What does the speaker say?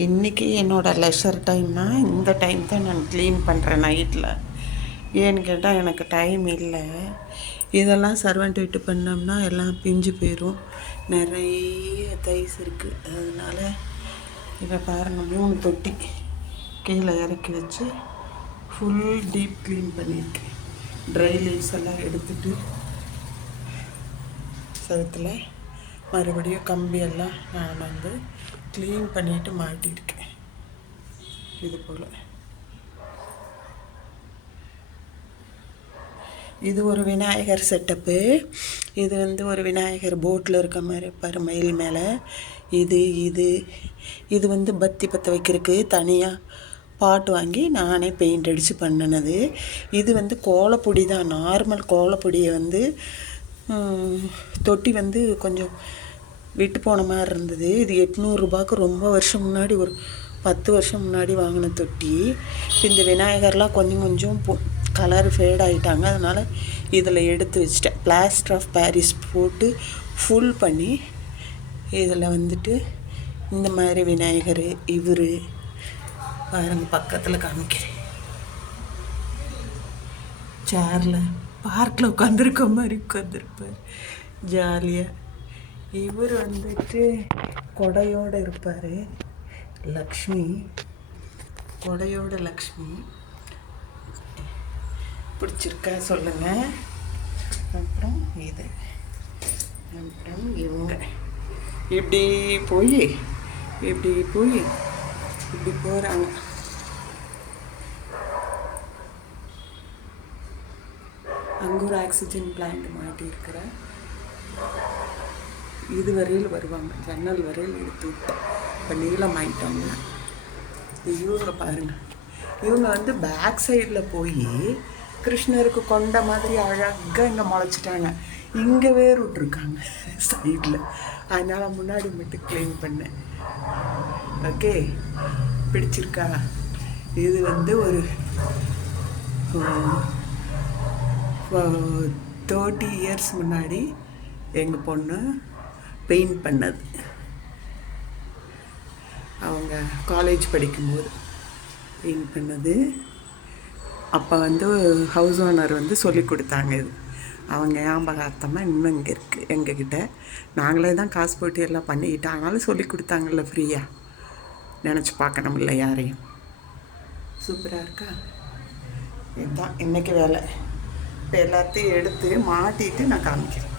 இன்றைக்கி என்னோடய லெஷர் டைம்னா இந்த டைம் தான் நான் க்ளீன் பண்ணுறேன் நைட்டில். ஏன்னு கேட்டால் எனக்கு டைம் இல்லை. இதெல்லாம் சர்வெண்ட் விட்டு பண்ணோம்னா எல்லாம் பிஞ்சு போயிடும். நிறைய தைஸ் இருக்குது. அதனால் இதை பாருங்கள், 3 தொட்டி கீழே இறக்கி வச்சு ஃபுல் டீப் க்ளீன் பண்ணியிருக்கேன். ட்ரை லீவ்ஸ் எல்லாம் எடுத்துட்டு செவுத்தில் மறுபடியும் கம்பியெல்லாம் நான் வந்து க்ளீன் பண்ணிவிட்டு மாட்டியிருக்கேன். இது போல் இது ஒரு விநாயகர் செட்டப்பு. இது வந்து ஒரு விநாயகர் போட்டில் இருக்க மாதிரி பாரு, மயில் மேலே. இது வந்து பத்தி பற்ற வைக்கிறதுக்கு தனியாக பாட்டு வாங்கி நானே பெயிண்ட் அடித்து பண்ணினது. இது வந்து கோலப்பொடி தான், நார்மல் கோலப்பொடியை வந்து தொட்டி வந்து கொஞ்சம் விட்டு போன மாதிரி இருந்தது. இது 800 ரூபாய்க்கு ரொம்ப வருஷம் முன்னாடி, ஒரு 10 வருஷம் முன்னாடி வாங்கின தொட்டி. இந்த விநாயகர்லாம் கொஞ்சம் கலர் ஃபேட் ஆகிட்டாங்க. அதனால் இதில் எடுத்து வச்சிட்டேன். பிளாஸ்டர் ஆஃப் பாரிஸ் போட்டு ஃபுல் பண்ணி இதில் வந்துட்டு இந்த மாதிரி விநாயகர் இவர் பாருங்க, பக்கத்தில் காமிக்கிறேன். சேரில் பார்க்கில் உட்காந்துருக்க மாதிரி உட்காந்துருப்பார் ஜாலியாக. இவர் வந்துட்டு கொடையோடு இருப்பார், லக்ஷ்மி, கொடையோட லக்ஷ்மி. பிடிச்சிருக்கா சொல்லுங்கள். அப்புறம் இது, அப்புறம் இவங்க இப்படி போய் இப்படி போகிறாங்க. அங்கே ஒரு ஆக்சிஜன் பிளான்ட் மாட்டியிருக்கிற, இது வரையில் வருவாங்க, ஜன்னல் வரையில் எடுத்து விட்டு இப்போ நீளம் ஆகிட்டாங்க. இவங்க பாருங்கள், இவங்க வந்து பேக் சைடில் போய் கிருஷ்ணருக்கு கொண்ட மாதிரி அழகாக இங்கே முளைச்சிட்டாங்க. இங்கே வேர் விட்ருக்காங்க சைடில். அதனால் முன்னாடி மட்டும் க்ளீன் பண்ணேன். ஓகே, பிடிச்சிருக்கா? இது வந்து ஒரு 30 இயர்ஸ் முன்னாடி எங்கள் பொண்ணு பெயிண்ட் பண்ணது. அவங்க காலேஜ் படிக்கும்போது பெயிண்ட் பண்ணது. அப்போ வந்து ஹவுஸ் ஓனர் வந்து சொல்லி கொடுத்தாங்க. இது அவங்க ஞாபகார்த்தமாக இன்னும் இங்கே இருக்குது எங்ககிட்ட. நாங்களே தான் காசு போட்டு எல்லாம் பண்ணிக்கிட்டோம். ஆனாலும் சொல்லி கொடுத்தாங்கல்ல ஃப்ரீயாக, நினச்சி பார்க்கணும்ல யாரையும். சூப்பராக இருக்கா? இதுதான் இன்றைக்கி வேலை. இப்போ எல்லாத்தையும் எடுத்து மாட்டிட்டு நான் காமிக்கிறேன்.